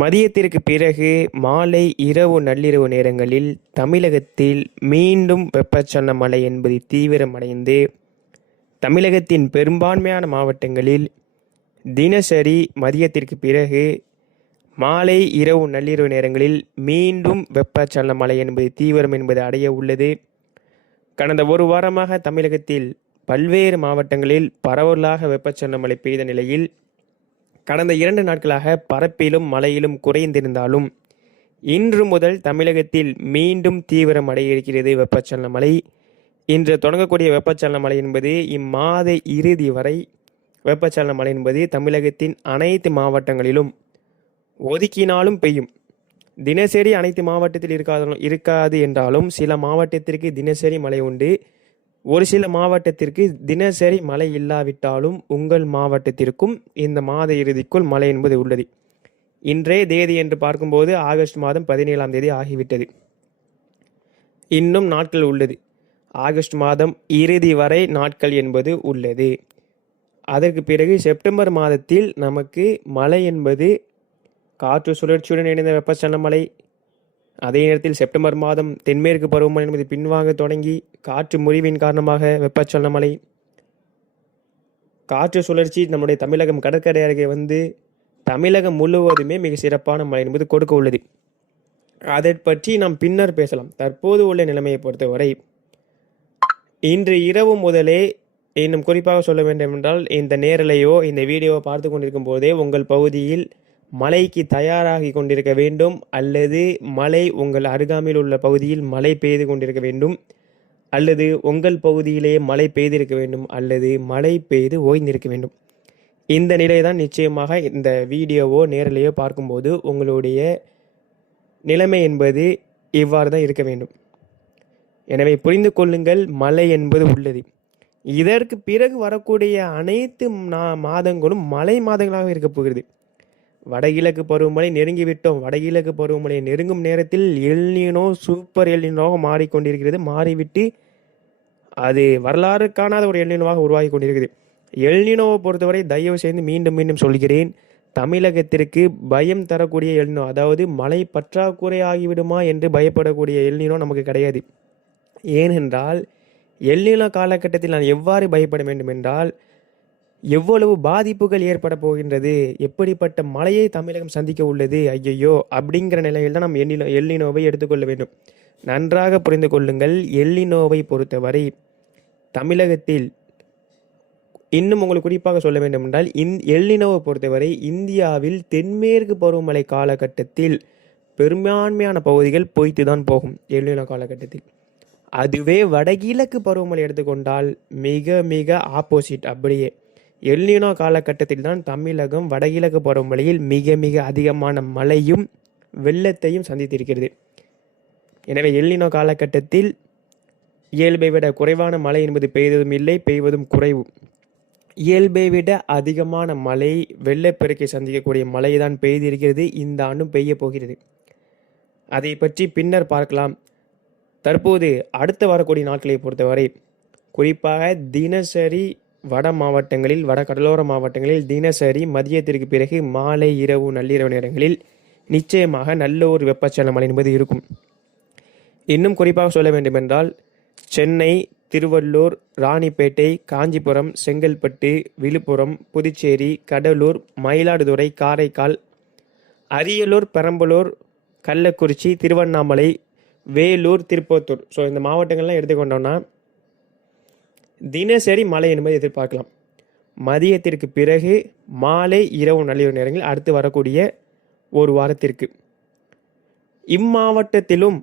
மதியத்திற்கு பிறகு மாலை இரவு நள்ளிரவு நேரங்களில் தமிழகத்தில் மீண்டும் வெப்பச்சலன மழை என்பது தீவிரமடைந்து தமிழகத்தின் பெரும்பான்மையான மாவட்டங்களில் தினசரி மதியத்திற்கு பிறகு மாலை இரவு நள்ளிரவு நேரங்களில் மீண்டும் வெப்பச்சலன மழை என்பது தீவிரம் என்பது அடைய உள்ளது. கடந்த ஒரு வாரமாக தமிழகத்தில் பல்வேறு மாவட்டங்களில் பரவலாக வெப்பச்சலன மழை பெய்த நிலையில் கடந்த 2 நாட்களாக பரப்பிலும் மழையிலும் குறைந்திருந்தாலும் இன்று முதல் தமிழகத்தில் மீண்டும் தீவிரம் அடைய இருக்கிறது வெப்பச்சலன மழை. இன்று தொடங்கக்கூடிய வெப்பச்சலன மழை என்பது இம்மாத இறுதி வரை வெப்பச்சலன மழை என்பது தமிழகத்தின் அனைத்து மாவட்டங்களிலும் ஒதுக்கினாலும் பெய்யும். தினசரி அனைத்து மாவட்டத்தில் இருக்காது என்றாலும் சில மாவட்டத்திற்கு தினசரி மழை உண்டு. ஒரு சில மாவட்டத்திற்கு தினசரி மழை இல்லாவிட்டாலும் உங்கள் மாவட்டத்திற்கும் இந்த மாத இறுதிக்குள் மழை என்பது உள்ளது. இன்றைய தேதி என்று பார்க்கும்போது ஆகஸ்ட் மாதம் 17ஆம் தேதி ஆகிவிட்டது. இன்னும் நாட்கள் உள்ளது. ஆகஸ்ட் மாதம் இறுதி வரை நாட்கள் என்பது உள்ளது. அதற்கு பிறகு செப்டம்பர் மாதத்தில் நமக்கு மழை என்பது காற்று சுழற்சியுடன் இணைந்த வெப்பச்சலன மழை. அதே நேரத்தில் செப்டம்பர் மாதம் தென்மேற்கு பருவமழை என்பது பின்வாங்க தொடங்கி காற்று முறிவின் காரணமாக வெப்பச்சலன மழை. காற்று சுழற்சி நம்முடைய தமிழகம் கடற்கரை அருகே வந்து தமிழகம் முழுவதுமே மிக சிறப்பான மழை என்பது கொடுக்க உள்ளது. அதை பற்றி நாம் பின்னர் பேசலாம். தற்போது உள்ள நிலைமையை பொறுத்தவரை இன்று இரவு முதலே, இன்னும் குறிப்பாக சொல்ல வேண்டும் என்றால் இந்த நேரலையோ இந்த வீடியோவை பார்த்து கொண்டிருக்கும் போதே உங்கள் பகுதியில் மழைக்கு தயாராகி கொண்டிருக்க வேண்டும், அல்லது மழை உங்கள் அருகாமையில் உள்ள பகுதியில் மழை பெய்து கொண்டிருக்க வேண்டும், அல்லது உங்கள் பகுதியிலேயே மழை பெய்திருக்க வேண்டும், அல்லது மழை பெய்து ஓய்ந்திருக்க வேண்டும். இந்த நிலை தான் நிச்சயமாக இந்த வீடியோவோ நேரலையோ பார்க்கும்போது உங்களுடைய நிலைமை என்பது இவ்வாறு தான் இருக்க வேண்டும். எனவே புரிந்து கொள்ளுங்கள், மழை என்பது உள்ளது. இதற்கு பிறகு வரக்கூடிய அனைத்து மாதங்களும் மழை மாதங்களாக இருக்கப் போகிறது. வடகிழக்கு பருவமழை நெருங்கிவிட்டோம். வடகிழக்கு பருவமழை நெருங்கும் நேரத்தில் எல்னினோ சூப்பர் எல்னினோவாக மாறிக்கொண்டிருக்கிறது. மாறிவிட்டு அது வரலாறு காணாத ஒரு எல்னினோவாக உருவாகி கொண்டிருக்கிறது. எல்னினோவை பொறுத்தவரை தயவு செய்து மீண்டும் சொல்கிறேன், தமிழகத்திற்கு பயம் தரக்கூடிய எல்னினோ, அதாவது மழை பற்றாக்குறை ஆகிவிடுமா என்று பயப்படக்கூடிய எல்னினோ நமக்கு கிடையாது. ஏனென்றால் எல்னினோ காலகட்டத்தில் நான் எவ்வாறு பயப்பட வேண்டும் என்றால், எவ்வளவு பாதிப்புகள் ஏற்பட போகின்றது, எப்படிப்பட்ட மழையை தமிழகம் சந்திக்க உள்ளது, ஐயையோ அப்படிங்கிற நிலையில் தான் நாம் எல்னினோவை எடுத்துக்கொள்ள வேண்டும். நன்றாக புரிந்து கொள்ளுங்கள், எல்னினோவை பொறுத்தவரை தமிழகத்தில் இன்னும் உங்களுக்கு குறிப்பாக சொல்ல வேண்டும் என்றால் எல்னினோவை பொறுத்தவரை இந்தியாவில் தென்மேற்கு பருவமழை காலகட்டத்தில் பெரும்பான்மையான பகுதிகள் பொய்த்து தான் போகும். எல்னினோ காலகட்டத்தில் அதுவே வடகிழக்கு பருவமழை எடுத்துக்கொண்டால் மிக ஆப்போசிட். அப்படியே எல்னினோ காலகட்டத்தில் தான் தமிழகம் வடகிழக்கு பருவமழையில் மிக அதிகமான மழையும் வெள்ளத்தையும் சந்தித்திருக்கிறது. எனவே எல்னினோ காலகட்டத்தில் இயல்பை விட குறைவான மழை என்பது பெய்வதும் இல்லை, பெய்வதும் குறைவு. இயல்பை விட அதிகமான மழை, வெள்ளப்பெருக்கை சந்திக்கக்கூடிய மழை தான் பெய்திருக்கிறது. இந்த ஆண்டும் பெய்ய போகிறது. அதை பற்றி பின்னர் பார்க்கலாம். தற்போது அடுத்த வரக்கூடிய நாட்களை பொறுத்தவரை குறிப்பாக தினசரி வட மாவட்டங்களில், வட கடலோர மாவட்டங்களில் தினசரி மதியத்திற்கு பிறகு மாலை இரவு நள்ளிரவு நேரங்களில் நிச்சயமாக நல்ல ஒரு வெப்பச்சலன மழை என்பது இருக்கும். இன்னும் குறிப்பாக சொல்ல வேண்டுமென்றால் சென்னை, திருவள்ளூர், ராணிப்பேட்டை, காஞ்சிபுரம், செங்கல்பட்டு, விழுப்புரம், புதுச்சேரி, கடலூர், மயிலாடுதுறை, காரைக்கால், அரியலூர், பெரம்பலூர், கள்ளக்குறிச்சி, திருவண்ணாமலை, வேலூர், திருப்பத்தூர், ஸோ இந்த மாவட்டங்கள்லாம் எடுத்துக்கொண்டோம்னா தினசரி மழை என்பதை எதிர்பார்க்கலாம். மதியத்திற்கு பிறகு மாலை இரவு நள்ளிரவு நேரங்களில் அடுத்து வரக்கூடிய ஒரு வாரத்திற்கு இம்மாவட்டத்திலும்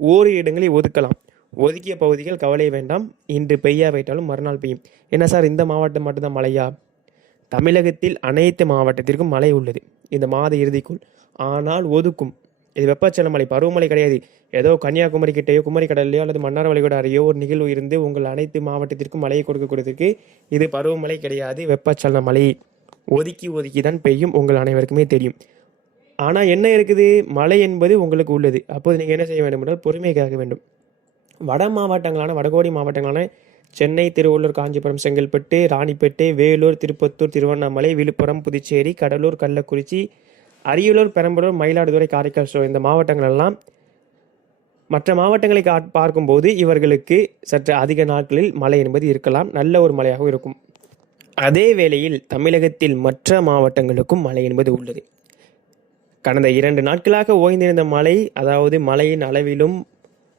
ஓரிரு இடங்களை ஒதுக்கலாம். ஒதுக்கிய பகுதிகள் கவலை வேண்டாம், இன்று பெய்யாவிட்டாலும் மறுநாள் பெய்யும். என்ன சார் இந்த மாவட்டம் மட்டும்தான் மழையா? தமிழகத்தில் அனைத்து மாவட்டத்திற்கும் மழை உள்ளது இந்த மாத இறுதிக்குள். ஆனால் ஒதுக்கும். இது வெப்பச்சலன மழை, பருவமழை கிடையாது. ஏதோ கன்னியாகுமரி கிட்டையோ குமரி கடல்லையோ அல்லது மன்னார் வளைகுடா அறையோ ஒரு நிகழ்வு இருந்து உங்கள் அனைத்து மாவட்டத்திற்கும் மழையை கொடுக்கக்கூடியதற்கு இது பருவமழை கிடையாது, வெப்பச்சலன மழை. ஒதுக்கி தான் பெய்யும், உங்கள் அனைவருக்குமே தெரியும். ஆனால் என்ன இருக்குது, மழை என்பது உங்களுக்கு உள்ளது. அப்போது நீங்கள் என்ன செய்ய வேண்டும் என்றால் பொறுமை காக்க வேண்டும். வட மாவட்டங்களான வடகோடி மாவட்டங்களான சென்னை, திருவள்ளூர், காஞ்சிபுரம், செங்கல்பட்டு, ராணிப்பேட்டை, வேலூர், திருப்பத்தூர், திருவண்ணாமலை, விழுப்புரம், புதுச்சேரி, கடலூர், கள்ளக்குறிச்சி, அரியலூர், பெரம்பலூர், மயிலாடுதுறை, காரைக்கால் இந்த மாவட்டங்கள் எல்லாம் மற்ற மாவட்டங்களை பார்க்கும்போது இவர்களுக்கு சற்று அதிக நாட்களில் மழை என்பது இருக்கலாம், நல்ல ஒரு மழையாகவும் இருக்கும். அதே வேளையில் தமிழகத்தில் மற்ற மாவட்டங்களுக்கும் மழை என்பது உள்ளது. கடந்த 2 நாட்களாக ஓய்ந்திருந்த மழை, அதாவது மழையின் அளவிலும்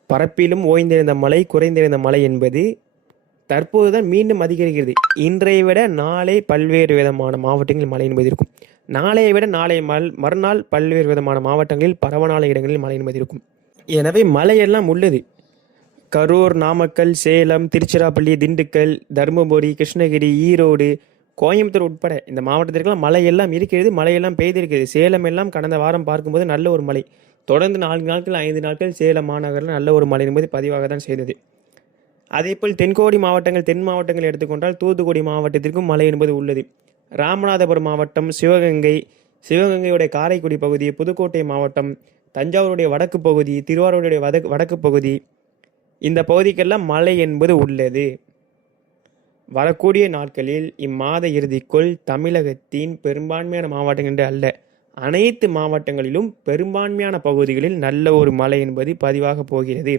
பரப்பிலும் ஓய்ந்திருந்த மழை, குறைந்திருந்த மழை என்பது தற்போதுதான் மீண்டும் அதிகரிக்கிறது. இன்றைய விட நாளை பல்வேறு விதமான மாவட்டங்களில் மழை என்பது இருக்கும். நாளையை விட நாளை மறுநாள் பல்வேறு விதமான மாவட்டங்களில் பரவலான இடங்களில் மழை என்பது இருக்கும். எனவே மழையெல்லாம் உள்ளது. கரூர், நாமக்கல், சேலம், திருச்சிராப்பள்ளி, திண்டுக்கல், தருமபுரி, கிருஷ்ணகிரி, ஈரோடு, கோயம்புத்தூர் உட்பட இந்த மாவட்டத்திற்கெல்லாம் மழையெல்லாம் இருக்கிறது, மழையெல்லாம் பெய்திருக்கிறது. சேலம் எல்லாம் கடந்த வாரம் பார்க்கும்போது நல்ல ஒரு மழை, தொடர்ந்து 4 நாட்கள் 5 நாட்கள் சேலம் மாநகரில் நல்ல ஒரு மழை என்பது பதிவாக தான் செய்தது. அதேபோல் தென்கோடி மாவட்டங்கள், தென் மாவட்டங்கள் எடுத்துக்கொண்டால் தூத்துக்குடி மாவட்டத்திற்கும் மழை என்பது உள்ளது. ராமநாதபுரம் மாவட்டம், சிவகங்கையுடைய காரைக்குடி பகுதி, புதுக்கோட்டை மாவட்டம், தஞ்சாவூருடைய வடக்கு பகுதி, திருவாரூருடைய வடக்கு பகுதி, இந்த பகுதிக்கெல்லாம் மழை என்பது உள்ளது. வரக்கூடிய நாட்களில் இம்மாத இறுதிக்குள் தமிழகத்தின் பெரும்பான்மையான மாவட்டங்கள் என்று அல்ல, அனைத்து மாவட்டங்களிலும் பெரும்பான்மையான பகுதிகளில் நல்ல ஒரு மழை என்பது பதிவாக போகிறது.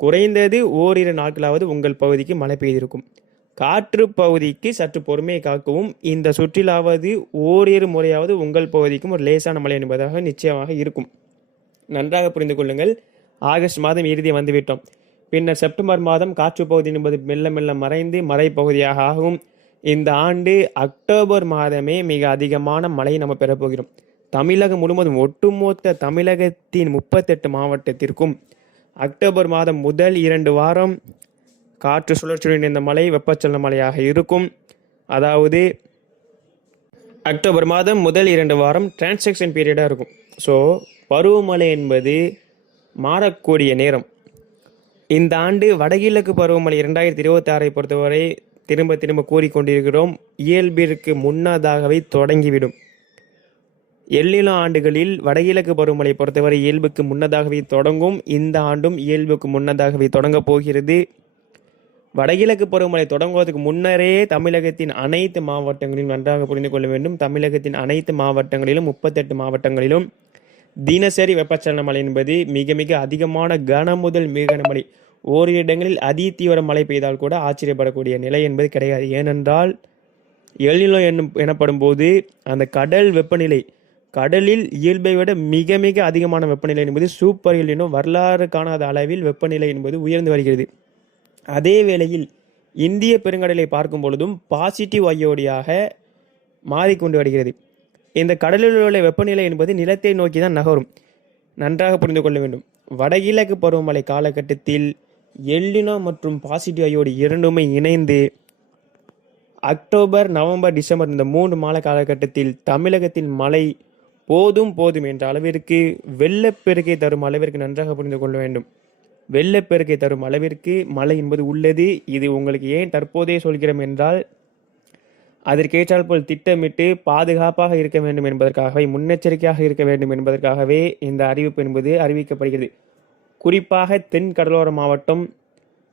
குறைந்தது ஓரிரு நாட்களாவது உங்கள் பகுதிக்கு மழை பெய்திருக்கும். காற்று பகுதிக்கு சற்று பொறுமையை காக்கவும், இந்த சுற்றிலாவது ஓரிரு முறையாவது உங்கள் பகுதிக்கும் ஒரு லேசான மழை என்பதாக நிச்சயமாக இருக்கும். நன்றாக புரிந்து கொள்ளுங்கள். ஆகஸ்ட் மாதம் இறுதி வந்துவிட்டோம். பின்னர் செப்டம்பர் மாதம் காற்று பகுதி என்பது மெல்ல மெல்ல மறைந்து மறைப்பகுதியாக ஆகும். இந்த ஆண்டு அக்டோபர் மாதமே மிக அதிகமான மழை நம்ம பெறப்போகிறோம். தமிழகம் முழுவதும் ஒட்டுமொத்த தமிழகத்தின் 38 மாவட்டத்திற்கும் அக்டோபர் மாதம் முதல் 2 வாரம் காற்று சுழற்சியுடன் இந்த மழை வெப்பச்சலன மழையாக இருக்கும். அதாவது அக்டோபர் மாதம் முதல் 2 வாரம் டிரான்சாக்ஷன் பீரியடாக இருக்கும். ஸோ பருவமழை என்பது மாறக்கூடிய நேரம். இந்த ஆண்டு வடகிழக்கு பருவமழை 2026 பொறுத்தவரை திரும்ப கூறிக்கொண்டிருக்கிறோம், இயல்பிற்கு முன்னதாகவே தொடங்கிவிடும். எல்லினோ ஆண்டுகளில் வடகிழக்கு பருவமழை பொறுத்தவரை இயல்புக்கு முன்னதாகவே தொடங்கும். இந்த ஆண்டும் இயல்புக்கு முன்னதாகவே தொடங்கப் போகிறது. வடகிழக்கு பருவமழை தொடங்குவதற்கு முன்னரே தமிழகத்தின் அனைத்து மாவட்டங்களிலும் நன்றாக புரிந்து கொள்ள வேண்டும். தமிழகத்தின் அனைத்து மாவட்டங்களிலும் 38 மாவட்டங்களிலும் தினசரி வெப்பச்சலன மழை என்பது மிக மிக அதிகமான கன முதல் மிக கனமழை, ஓரிரு இடங்களில் அதி தீவிர மழை பெய்தால் கூட ஆச்சரியப்படக்கூடிய நிலை என்பது கிடையாது. ஏனென்றால் எல்னினோ எனப்படும் போது அந்த கடல் வெப்பநிலை, கடலில் இயல்பை விட மிக மிக அதிகமான வெப்பநிலை என்பது சூப்பர் எல்னினோ, வரலாறு காணாத அளவில் வெப்பநிலை என்பது உயர்ந்து வருகிறது. அதே வேளையில் இந்திய பெருங்கடலை பார்க்கும் பொழுதும் பாசிட்டிவ் ஐயோடியாக மாறிக்கொண்டு வருகிறது. இந்த கடலில் உள்ள வெப்பநிலை என்பது நிலத்தை நோக்கி தான் நகரும். நன்றாக புரிந்து கொள்ள வேண்டும். வடகிழக்கு பருவமழை காலகட்டத்தில் எல்னினோ மற்றும் பாசிட்டிவ் ஐயோடு இரண்டுமே இணைந்து அக்டோபர், நவம்பர், டிசம்பர் இந்த 3 மாத காலகட்டத்தில் தமிழகத்தின் மழை போதும் என்ற அளவிற்கு வெள்ளப்பெருக்கை தரும் அளவிற்கு நன்றாக புரிந்து கொள்ள வேண்டும். வெள்ளப்பெருக்கை தரும் அளவிற்கு மழை என்பது உள்ளது. இது உங்களுக்கு ஏன் தற்போதே சொல்கிறோம் என்றால், அதற்கேற்றால் போல் திட்டமிட்டு பாதுகாப்பாக இருக்க வேண்டும் என்பதற்காகவே, முன்னெச்சரிக்கையாக இருக்க வேண்டும் என்பதற்காகவே இந்த அறிவிப்பு என்பது அறிவிக்கப்படுகிறது. குறிப்பாக தென் கடலோர மாவட்டம்,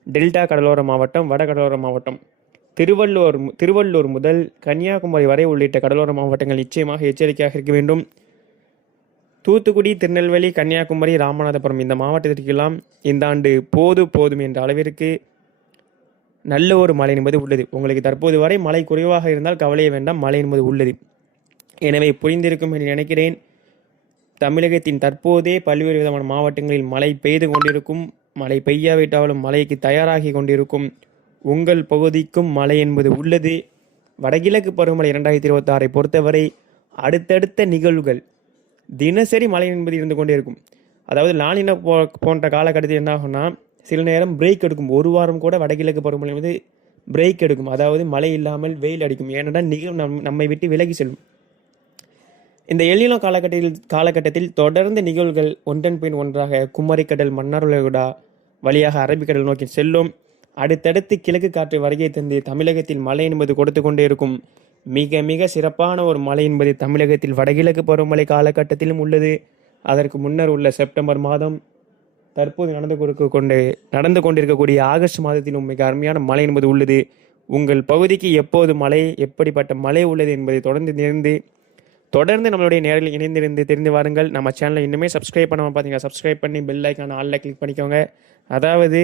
டெல்டா கடலோர மாவட்டம், வட கடலோர மாவட்டம், திருவள்ளூர் முதல் கன்னியாகுமரி வரை உள்ளிட்ட கடலோர மாவட்டங்கள் நிச்சயமாக எச்சரிக்கையாக இருக்க வேண்டும். தூத்துக்குடி, திருநெல்வேலி, கன்னியாகுமரி, ராமநாதபுரம் இந்த மாவட்டத்திற்கெல்லாம் இந்த ஆண்டு போதும் என்ற அளவிற்கு நல்ல ஒரு மழை என்பது உள்ளது. உங்களுக்கு தற்போது வரை மழை குறைவாக இருந்தால் கவலைய வேண்டாம், மழை என்பது உள்ளது. எனவே புரிந்திருக்கும் என்று நினைக்கிறேன். தமிழகத்தின் தற்போதே பல்வேறு விதமான மாவட்டங்களில் மழை பெய்து கொண்டிருக்கும். மழை பெய்யாவிட்டாலும் மழைக்கு தயாராகி கொண்டிருக்கும். உங்கள் பகுதிக்கும் மழை என்பது உள்ளது. வடகிழக்கு பருவமழை 2026 பொறுத்தவரை அடுத்தடுத்த நிகழ்வுகள், தினசரி மழை என்பது இருந்து கொண்டே இருக்கும். அதாவது லானினா போன்ற காலகட்டத்தில் என்ன ஆகும்னா, சில நேரம் பிரேக் எடுக்கும். 1 வாரம் கூட வடகிழக்கு பருவமழை வந்து பிரேக் எடுக்கும். அதாவது மழை இல்லாமல் வெயில் அடிக்கும். ஏனென்றால் நிகழ்வு நம்மை விட்டு விலகி செல்லும். இந்த எல்னினோ காலகட்டத்தில் தொடர்ந்து நிகழ்வுகள் ஒன்றன் பின் ஒன்றாக குமரிக்கடல், மன்னார் வளைகுடா வழியாக அரபிக்கடல் நோக்கி செல்லும். அடுத்தடுத்து கிழக்கு காற்று வருகை தந்து தமிழகத்தில் மழை என்பது கொடுத்து கொண்டே இருக்கும். மிக மிக சிறப்பான ஒரு மழை என்பது தமிழகத்தில் வடகிழக்கு பருவமழை காலகட்டத்திலும் உள்ளது. அதற்கு முன்னர் உள்ள செப்டம்பர் மாதம், தற்போது நடந்து கொண்டிருக்கக்கூடிய ஆகஸ்ட் மாதத்திலும் மிக அருமையான மழை என்பது உள்ளது. உங்கள் பகுதிக்கு எப்போது மழை, எப்படிப்பட்ட மழை உள்ளது என்பதை தொடர்ந்து நேர்ந்து தொடர்ந்து நம்மளுடைய நேரில் இணைந்திருந்து தெரிந்து வாருங்கள். நம்ம சேனலை இன்னுமே சப்ஸ்கிரைப் பண்ணாமல் பார்த்தீங்கன்னா சப்ஸ்கிரைப் பண்ணி பெல் ஐக்கான ஆல்ல கிளிக் பண்ணிக்கோங்க. அதாவது